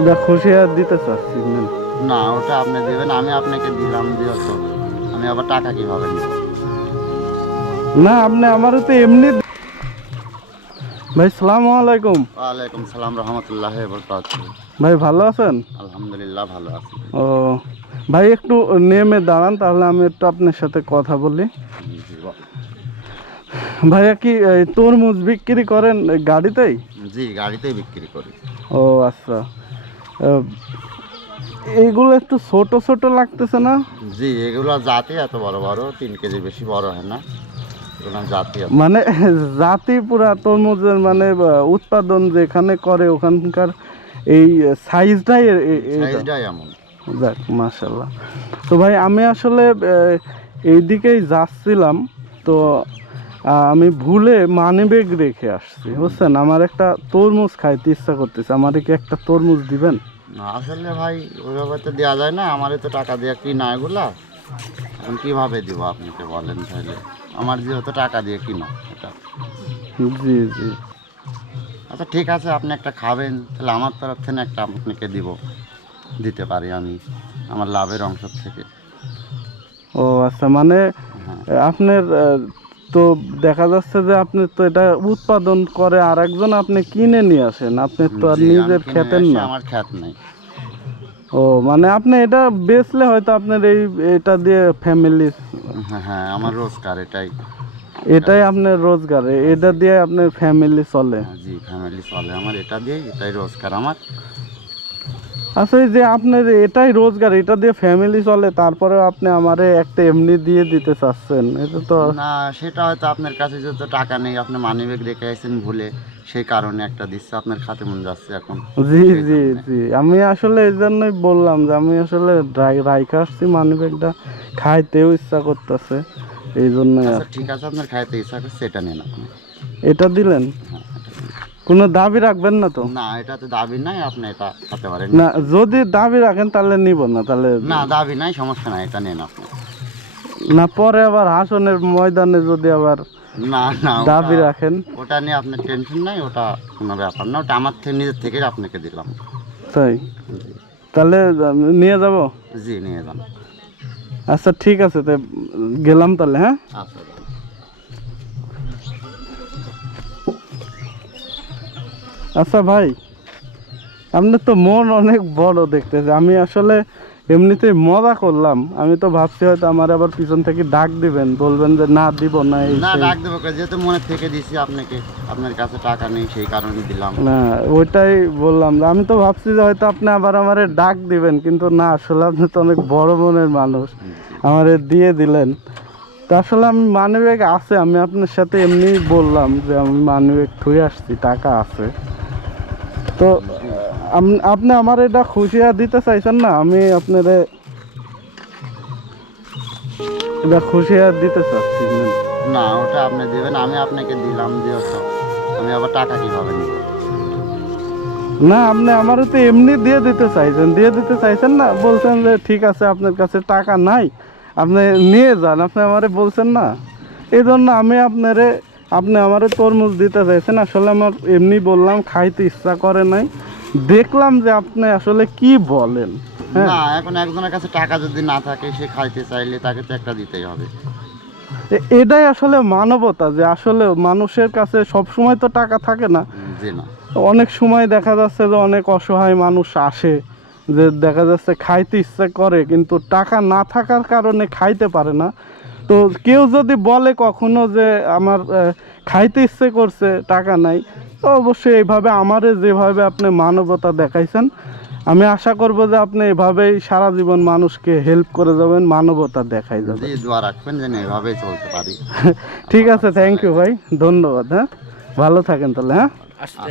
এটা খুশি আর দিতে চাচ্ছি না। না, ওটা আপনি দিবেন, আমি আপনাকে দিলাম যেহেতু আমি আবার টাকা কিভাবে নিব? না আপনি আমারও তো এমনি। ভাই সালাম আলাইকুম। ওয়ালাইকুম সালাম রহমতুল্লাহ বরকাতুহু। ভাই ভালো আছেন? আলহামদুলিল্লাহ ভালো আছি। ও ভাই একটু নেমে দাঁড়ান, তাহলে আমি একটু আপনার সাথে কথা বলি। জি, ভাইয়া কি এই তরমুজ বিক্রি করেন এই গাড়িতেই? জি, গাড়িতেই বিক্রি করি। ও আচ্ছা। আহ, এইগুলো একটু ছোট ছোট লাগতেছে না? জি, এগুলো জাতি এত বড় বড়, 3 কেজি বেশি বড় হয় না, এগুলো জাতি আছে। মানে জাতি পুরা তরমুজের মানে উৎপাদন যেখানে করে ওখানকার এই সাইজটাই এটা। সাইজটাই এমন। যাক মাশাল্লাহ। তো ভাই আমি আসলে এই দিকেই যাচ্ছিলাম, তো আমি ভুলে মানিব্যাগ রেখে আসছি বুঝছেন। আমার একটা তরমুজ খাইতে ইচ্ছা করতেছে, আমারে কি একটা তরমুজ দিবেন? না আসলে ভাই ওইভাবে তো দেওয়া যায় না, আমারই তো টাকা দিয়ে কিনা এগুলা, এখন কীভাবে দিব আপনাকে বলেন তাহলে? আমার যেহেতু টাকা দিয়ে কিনা এটা। জি জি। আচ্ছা ঠিক আছে, আপনি একটা খাবেন, তাহলে আমার তরফ থেকে একটা আপনাকে দিতে পারি আমি আমার লাভের অংশ থেকে। ও আচ্ছা, মানে হ্যাঁ। আপনার তো দেখা যাচ্ছে যে আপনি তো এটা উৎপাদন করে আর একজন আপনি কিনে নিয়ে আসেন, আপনি তো আর জি, আমি নিজের কিনে খেতেন এসে না। আমার খ্যাত নেই। ও মানে আপনি এটা বেচলে হয়তো আপনার এটা দিয়ে ফ্যামিলি। হ্যাঁ হ্যাঁ, আমার রোজগার এটাই। এটাই আপনার রোজগার, এটা দিয়ে আপনার ফ্যামিলি চলে। হ্যাঁ, জি ফ্যামিলি চলে আমার এটা দিয়েই, এটাই রোজগার আমার। আচ্ছা এই যে আপনার এটাই রোজগার, এটা দিয়ে ফ্যামিলি চলে, তারপরে আপনি আমারে একটা এমনি দিয়ে দিতে চাচ্ছেন, এটা তো না সেটা হয়তো আপনার কাছে যেহেতু টাকা নেই, আপনি মানিব্যাগ রেখে আসেন ভুলে, সেই কারণে একটা দিচ্ছে, আপনার খাতে মন যাচ্ছে এখন। জি সেই জি জন্যে। জি। আমি আসলে এই জন্যই বললাম যে আমি আসলে রাইখা আসছি মানিব্যাগটা, খাইতেও ইচ্ছা করতেছে এই জন্যই আর আচ্ছা কি। ঠিক আছে, আপনার খাইতে ইচ্ছা করছে এটা নেন আপনি। এটা দিলেন, হ্যাঁ এটা নিন। কোনো দাবি রাখবেন না তো? না এটাতে দাবি নাই, আপনি এটা খেতে পারেন। না যদি দাবি রাখেন তাহলে নিব না, তাহলে না দাবি নাই, সমস্যা নাই, এটা নেন আপনি। না পরে আবার হাসনের ময়দানে যদি আবার না না, দাবি রাখেন। ওটা নিয়ে আপনার টেনশন নাই, ওটা কোনো ব্যাপার না, ওটা আমার থেকে নিজের থেকে আপনাকে দিলাম। তাই জি। তাহলে নিয়ে যাব। জি নিয়ে যান। আচ্ছা ঠিক আছে, তো গেলাম তাহলে। হ্যাঁ আচ্ছা যান। আচ্ছা ভাই, আপনার তো মন অনেক বড় দেখতেছে। আমি আসলে এমনিতেই মজা করলাম, আমি তো ভাবছি হয়তো আমার আবার পিছন থেকে ডাক দিবেন, বলবেন যে না দিব না এই না সেই। ডাক দেবো কে? যেহেতু মনে থেকে দিছি আপনাকে, আপনার কাছে টাকা নেই সেই কারণে দিলাম। না ওইটাই বললাম, যে আমি তো ভাবছি যে হয়তো আপনি আবার আমারে ডাক দিবেন, কিন্তু না আসলে আপনি তো অনেক বড় মনের মানুষ, আমারে দিয়ে দিলেন। তো আসলে আমি মানিব্যাগ আছে, আমি আপনার সাথে এমনি বললাম যে আমি মানিব্যাগ থুয়ে আসছি, টাকা আছে। তো আপনি আমার এটা খুশিয়া দিতে চাইছেন না, আমি আপনারে এটা খুশিয়া দিতে চাচ্ছি। না ওটা আপনি দিবেন, আমি আপনাকে দিলাম যেহেতু আমি আবার টাকা কিভাবে নিব? না আপনি আমারও তো এমনি দিয়ে দিতে চাইছেন না, বলছেন যে ঠিক আছে আপনার কাছে টাকা নাই, আপনি নিয়ে যান, আপনি আমারে বলছেন না। এই জন্য আমি আপনি আমারে তরমুজ দিতে চাইছেন, আসলে আমার এমনি বললাম, খাইতে ইচ্ছা করে নাই, দেখলাম যে আপনি আসলে কি বলেন। হ্যাঁ না এখন একজনের কাছে টাকা যদি না থাকে, সে খাইতে চাইলে তাকে তো একটা দিতেই হবে। এটাই আসলে মানবতা, যে আসলে মানুষের কাছে সব সময় তো টাকা থাকে না। জি না। অনেক সময় দেখা যাচ্ছে যে অনেক অসহায় মানুষ আসে, যে দেখা যাচ্ছে খাইতে ইচ্ছা করে কিন্তু টাকা না থাকার কারণে খাইতে পারে না। তো কেউ যদি বলে কখনো যে আমার খাইতে ইচ্ছে করছে টাকা নাই, তো অবশ্যই এইভাবে আমারে যেভাবে আপনি মানবতা দেখাইছেন, আমি আশা করব যে আপনি এভাবেই সারা জীবন মানুষকে হেল্প করে যাবেন, মানবতা দেখাই যাবেন। জি দোয়া রাখবেন যেন এভাবেই চলতে পারি। ঠিক আছে, থ্যাংক ইউ ভাই, ধন্যবাদ। হ্যাঁ ভালো থাকেন তাহলে। হ্যাঁ আচ্ছা।